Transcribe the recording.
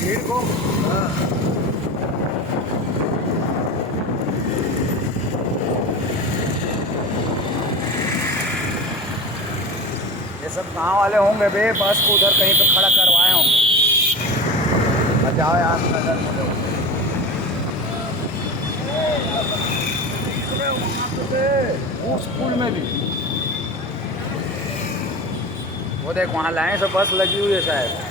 भीड़ को। हाँ। ये सब गांव वाले होंगे बे, बस को उधर कहीं पे खड़ा करवाए होंगे। जाओ यार नजर मुझे वो स्कूल में भी वो देख वहाँ लाइन से बस लगी हुई है शायद।